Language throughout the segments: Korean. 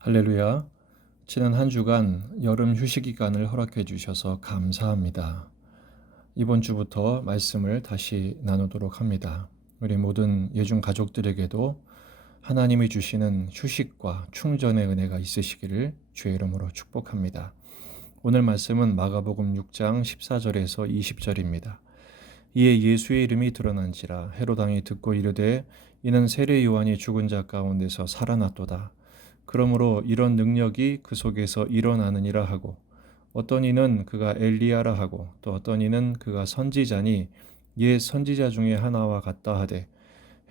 할렐루야. 지난 한 주간 여름 휴식 기간을 허락해 주셔서 감사합니다. 이번 주부터 말씀을 다시 나누도록 합니다. 우리 모든 예중 가족들에게도 하나님이 주시는 휴식과 충전의 은혜가 있으시기를 주의 이름으로 축복합니다. 오늘 말씀은 마가복음 6장 14절에서 20절입니다. 이에 예수의 이름이 드러난지라 헤롯 왕이 듣고 이르되 이는 세례 요한이 죽은 자 가운데서 살아났도다. 그러므로 이런 능력이 그 속에서 일어나느니라 하고 어떤 이는 그가 엘리야라 하고 또 어떤 이는 그가 선지자니 옛 선지자 중에 하나와 같다 하되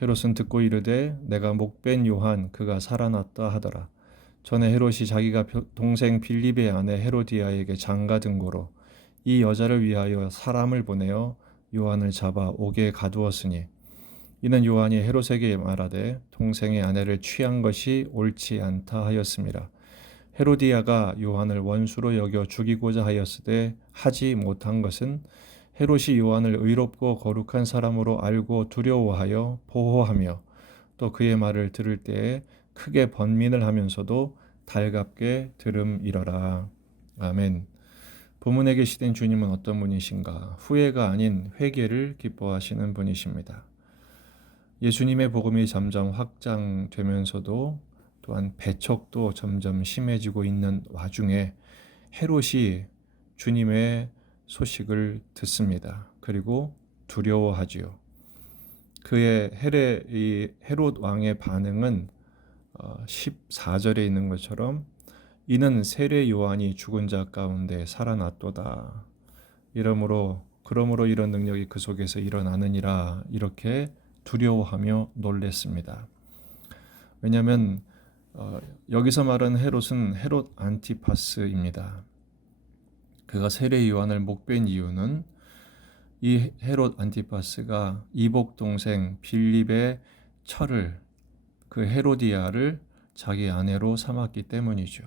헤롯은 듣고 이르되 내가 목벤 요한 그가 살아났다 하더라. 전에 헤롯이 자기가 동생 빌립의 아내 헤로디아에게 장가 든 고로 이 여자를 위하여 사람을 보내어 요한을 잡아 옥에 가두었으니 이는 요한이 헤롯에게 말하되 동생의 아내를 취한 것이 옳지 않다 하였습니다. 헤로디아가 요한을 원수로 여겨 죽이고자 하였으되 하지 못한 것은 헤롯이 요한을 의롭고 거룩한 사람으로 알고 두려워하여 보호하며 또 그의 말을 들을 때에 크게 번민을 하면서도 달갑게 들음이러라. 아멘. 본문에 계시된 주님은 어떤 분이신가? 후회가 아닌 회개를 기뻐하시는 분이십니다. 예수님의 복음이 점점 확장되면서도 또한 배척도 점점 심해지고 있는 와중에 헤롯이 주님의 소식을 듣습니다. 그리고 두려워하지요. 그의 헤롯 왕의 반응은 14절에 있는 것처럼 이는 세례 요한이 죽은 자 가운데 살아났도다. 그러므로 이런 능력이 그 속에서 일어나느니라 이렇게 두려워하며 놀랬습니다. 왜냐하면 여기서 말하는 헤롯은 헤롯 안티파스입니다. 그가 세례 요한을 목벤 이유는 이 헤롯 안티파스가 이복 동생 빌립의 철을 그 헤로디아를 자기 아내로 삼았기 때문이죠.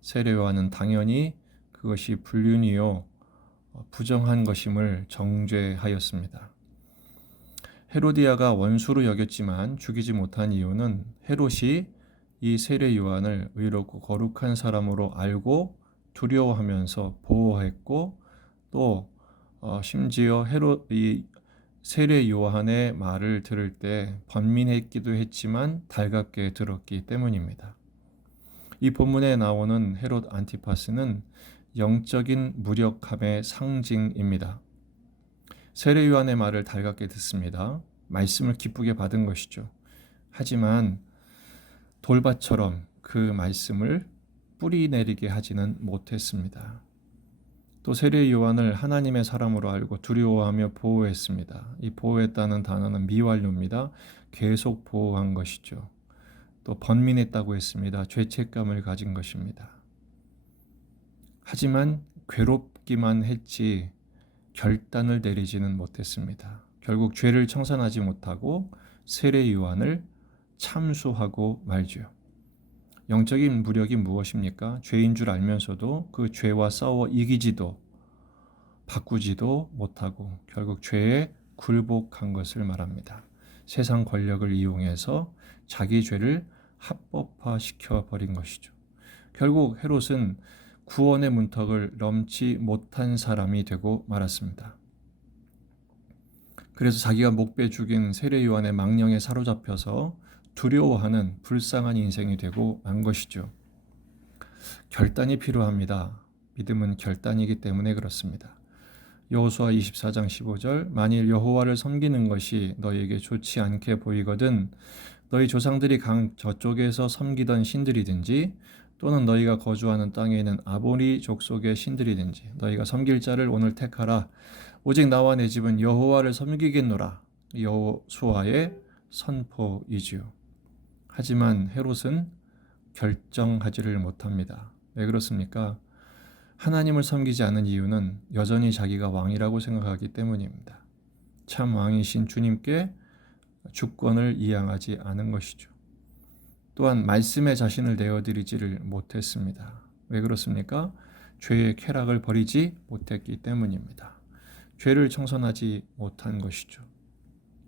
세례 요한은 당연히 그것이 불륜이요 부정한 것임을 정죄하였습니다. 헤로디아가 원수로 여겼지만 죽이지 못한 이유는 헤롯이 이 세례 요한을 의롭고 거룩한 사람으로 알고 두려워하면서 보호했고 또 심지어 이 세례 요한의 말을 들을 때 번민했기도 했지만 달갑게 들었기 때문입니다. 이 본문에 나오는 헤롯 안티파스는 영적인 무력함의 상징입니다. 세례 요한의 말을 달갑게 듣습니다. 말씀을 기쁘게 받은 것이죠. 하지만 돌밭처럼 그 말씀을 뿌리 내리게 하지는 못했습니다. 또 세례 요한을 하나님의 사람으로 알고 두려워하며 보호했습니다. 이 보호했다는 단어는 미완료입니다. 계속 보호한 것이죠. 또 번민했다고 했습니다. 죄책감을 가진 것입니다. 하지만 괴롭기만 했지 결단을 내리지는 못했습니다. 결국 죄를 청산하지 못하고 세례 요한을 참수하고 말지요. 영적인 무력이 무엇입니까? 죄인 줄 알면서도 그 죄와 싸워 이기지도 바꾸지도 못하고 결국 죄에 굴복한 것을 말합니다. 세상 권력을 이용해서 자기 죄를 합법화시켜 버린 것이죠. 결국 헤롯은 구원의 문턱을 넘지 못한 사람이 되고 말았습니다. 그래서 자기가 목베 죽인 세례 요한의 망령에 사로잡혀서 두려워하는 불쌍한 인생이 되고 만 것이죠. 결단이 필요합니다. 믿음은 결단이기 때문에 그렇습니다. 여호수아 24장 15절 만일 여호와를 섬기는 것이 너희에게 좋지 않게 보이거든 너희 조상들이 강 저쪽에서 섬기던 신들이든지 또는 너희가 거주하는 땅에 있는 아모리 족속의 신들이든지 너희가 섬길 자를 오늘 택하라. 오직 나와 내 집은 여호와를 섬기겠노라. 여호수아의 선포이지요. 하지만 헤롯은 결정하지를 못합니다. 왜 그렇습니까? 하나님을 섬기지 않은 이유는 여전히 자기가 왕이라고 생각하기 때문입니다. 참 왕이신 주님께 주권을 이양하지 않은 것이죠. 또한 말씀에 자신을 내어드리지를 못했습니다. 왜 그렇습니까? 죄의 쾌락을 버리지 못했기 때문입니다. 죄를 청산하지 못한 것이죠.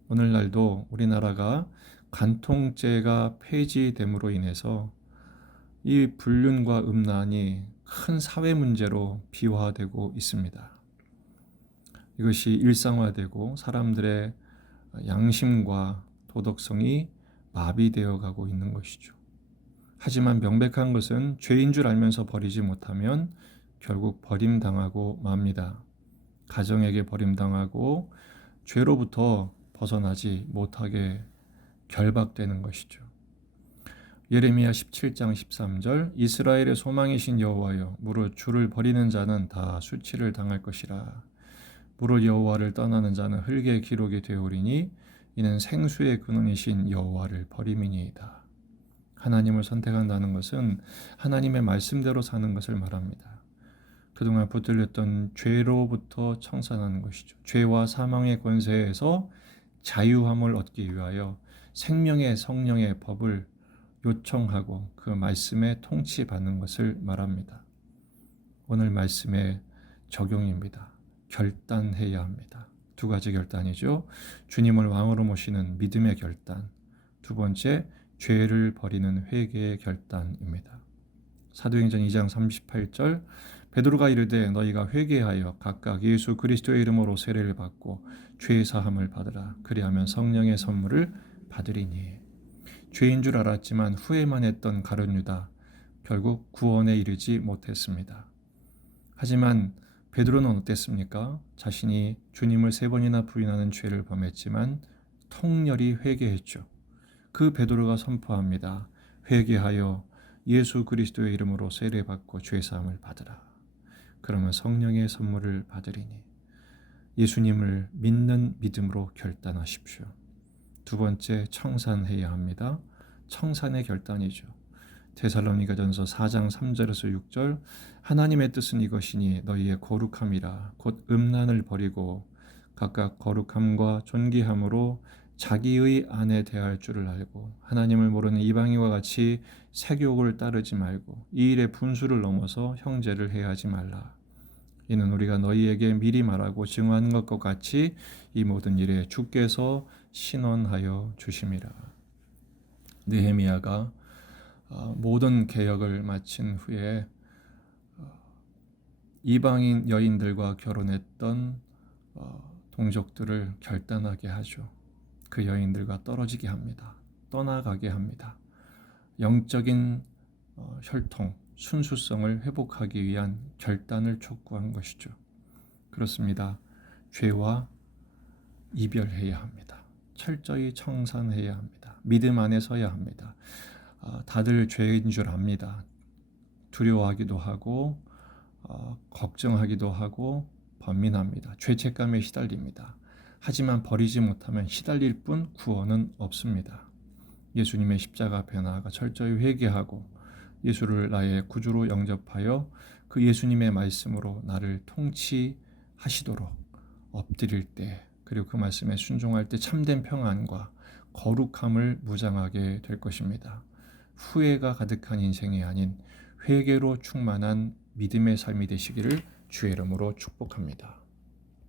오늘날도 우리나라가 간통죄가 폐지됨으로 인해서 이 불륜과 음란이 큰 사회 문제로 비화되고 있습니다. 이것이 일상화되고 사람들의 양심과 도덕성이 마비되어 가고 있는 것이죠. 하지만 명백한 것은 죄인 줄 알면서 버리지 못하면 결국 버림당하고 맙니다. 가정에게 버림당하고 죄로부터 벗어나지 못하게 결박되는 것이죠. 예레미야 17장 13절 이스라엘의 소망이신 여호와여 무릇 주를 버리는 자는 다 수치를 당할 것이라. 무릇 여호와를 떠나는 자는 흙의 기록이 되오리니 이는 생수의 근원이신 여호와를 버림이니이다. 하나님을 선택한다는 것은 하나님의 말씀대로 사는 것을 말합니다. 그동안 붙들렸던 죄로부터 청산하는 것이죠. 죄와 사망의 권세에서 자유함을 얻기 위하여 생명의 성령의 법을 요청하고 그 말씀에 통치받는 것을 말합니다. 오늘 말씀의 적용입니다. 결단해야 합니다. 두 가지 결단이죠. 주님을 왕으로 모시는 믿음의 결단. 두 번째, 죄를 버리는 회개의 결단입니다. 사도행전 2장 38절 베드로가 이르되 너희가 회개하여 각각 예수 그리스도의 이름으로 세례를 받고 죄 사함을 받으라. 그리하면 성령의 선물을 받으리니. 죄인 줄 알았지만 후회만 했던 가룟 유다 결국 구원에 이르지 못했습니다. 하지만 베드로는 어땠습니까? 자신이 주님을 3번이나 부인하는 죄를 범했지만 통렬히 회개했죠. 그 베드로가 선포합니다. 회개하여 예수 그리스도의 이름으로 세례받고 죄사함을 받으라. 그러면 성령의 선물을 받으리니. 예수님을 믿는 믿음으로 결단하십시오. 두 번째, 청산해야 합니다. 청산의 결단이죠. 데살로니가전서 4장 3절에서 6절 하나님의 뜻은 이것이니 너희의 거룩함이라 곧 음란을 버리고 각각 거룩함과 존귀함으로 자기의 아내 대할 줄을 알고 하나님을 모르는 이방인과 같이 세욕을 따르지 말고 이 일에 분수를 넘어서 형제를 해하지 말라. 이는 우리가 너희에게 미리 말하고 증언한 것과 같이 이 모든 일에 주께서 신원하여 주심이라. 느헤미야가 모든 개혁을 마친 후에 이방인 여인들과 결혼했던 동족들을 결단하게 하죠. 그 여인들과 떨어지게 합니다. 떠나가게 합니다. 영적인 혈통, 순수성을 회복하기 위한 결단을 촉구한 것이죠. 그렇습니다. 죄와 이별해야 합니다. 철저히 청산해야 합니다. 믿음 안에 서야 합니다. 다들 죄인 줄 압니다. 두려워하기도 하고 걱정하기도 하고 번민합니다. 죄책감에 시달립니다. 하지만 버리지 못하면 시달릴 뿐 구원은 없습니다. 예수님의 십자가 앞에 나아가 철저히 회개하고 예수를 나의 구주로 영접하여 그 예수님의 말씀으로 나를 통치하시도록 엎드릴 때 그리고 그 말씀에 순종할 때 참된 평안과 거룩함을 무장하게 될 것입니다. 후회가 가득한 인생이 아닌 회개로 충만한 믿음의 삶이 되시기를 주의 이름으로 축복합니다.